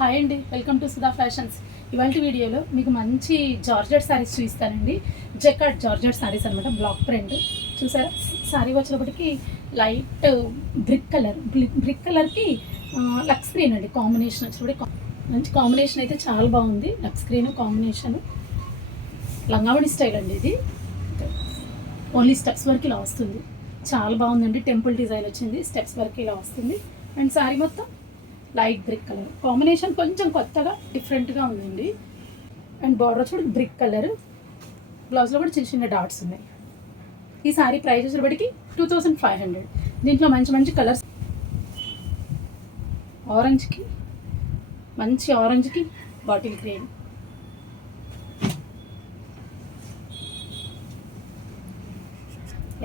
Hi అండి, welcome to Sudha fashions. ఇవాళ వీడియోలో మీకు మంచి జార్జెట్ శారీస్ చూపిస్తానండి. జెకార్డ్ జార్జెట్ శారీస్ అనమాట, బ్లాక్ ప్రింట్. చూసారా, శారీ వచ్చేటప్పటికి లైట్ బ్రిక్ కలర్కి లక్స్ గ్రీన్ అండి కాంబినేషన్ వచ్చేటప్పటికి. మంచి కాంబినేషన్ అయితే చాలా బాగుంది. లక్స్ గ్రీన్ కాంబినేషన్, లంగావణి స్టైల్ అండి ఇది. ఓన్లీ స్టెప్స్ వరకు ఇలా వస్తుంది, చాలా బాగుందండి. టెంపుల్ డిజైన్ వచ్చింది, స్టెప్స్ వరకు ఇలా వస్తుంది. అండ్ శారీ మొత్తం లైట్ బ్రిక్ కలర్ కాంబినేషన్, కొంచెం కొత్తగా డిఫరెంట్గా ఉందండి. అండ్ బార్డర్ చూడండి బ్రిక్ కలర్, బ్లౌజ్లో కూడా చిన్న చిన్న డాట్స్ ఉన్నాయి. ఈ శారీ ప్రైస్ వచ్చేటప్పటికి 2500. దీంట్లో మంచి మంచి కలర్స్, ఆరెంజ్కి మంచి ఆరెంజ్కి బాటిల్ గ్రీన్,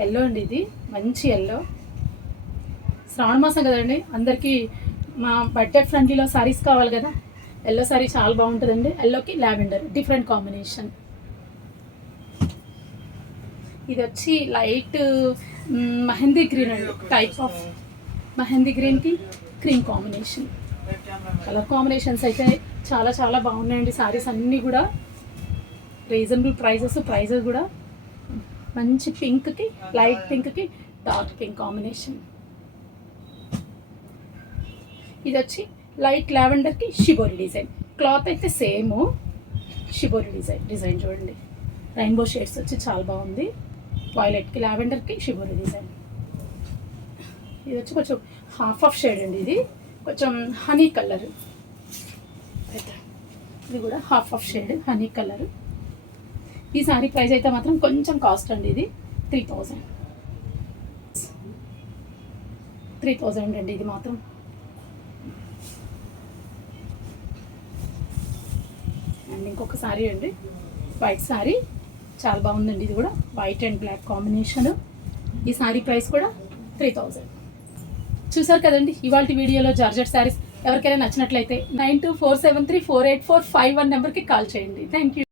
ఎల్లో అండి, ఇది మంచి ఎల్లో. శ్రావణ మాసం కదండి, అందరికీ మా బడ్జెట్ ఫ్రెండ్లీలో శారీస్ కావాలి కదా. ఎల్లో శారీ చాలా బాగుంటుందండి. ఎల్లోకి లావెండర్ డిఫరెంట్ కాంబినేషన్. ఇది వచ్చి లైట్ మెహందీ గ్రీన్ అండి, టైప్ ఆఫ్ మెహందీ గ్రీన్కి క్రీమ్ కాంబినేషన్. కలర్ కాంబినేషన్స్ అయితే చాలా చాలా బాగున్నాయండి. శారీస్ అన్నీ కూడా రీజనబుల్ ప్రైజెస్ కూడా. మంచి పింక్కి లైట్ పింక్కి డార్క్ పింక్ కాంబినేషన్. ఇది వచ్చి లైట్ లావెండర్కి షిబోరి డిజైన్. క్లాత్ అయితే సేమ్ షిబోరి డిజైన్ చూడండి, రెయిన్బో షేడ్స్ వచ్చి చాలా బాగుంది. వైలెట్కి లావెండర్కి షిబోరి డిజైన్. ఇది వచ్చి కొంచెం హాఫ్ ఆఫ్ షేడ్ అండి, ఇది కొంచెం హనీ కలర్. ఇది కూడా half of shade honey colour. ఈ శారీ ప్రైస్ అయితే మాత్రం కొంచెం కాస్ట్ అండి, ఇది 3000 అండి ఇది మాత్రం. అండ్ ఇంకొక శారీ అండి, వైట్ శారీ చాలా బాగుందండి. ఇది కూడా వైట్ అండ్ బ్లాక్ కాంబినేషన్. ఈ శారీ ప్రైస్ కూడా 3000. చూసారు కదండి ఇవాళ వీడియోలో జార్జెట్ శారీస్. ఎవరికైనా నచ్చినట్లయితే 9247348451 నెంబర్కి కాల్ చేయండి. Thank you.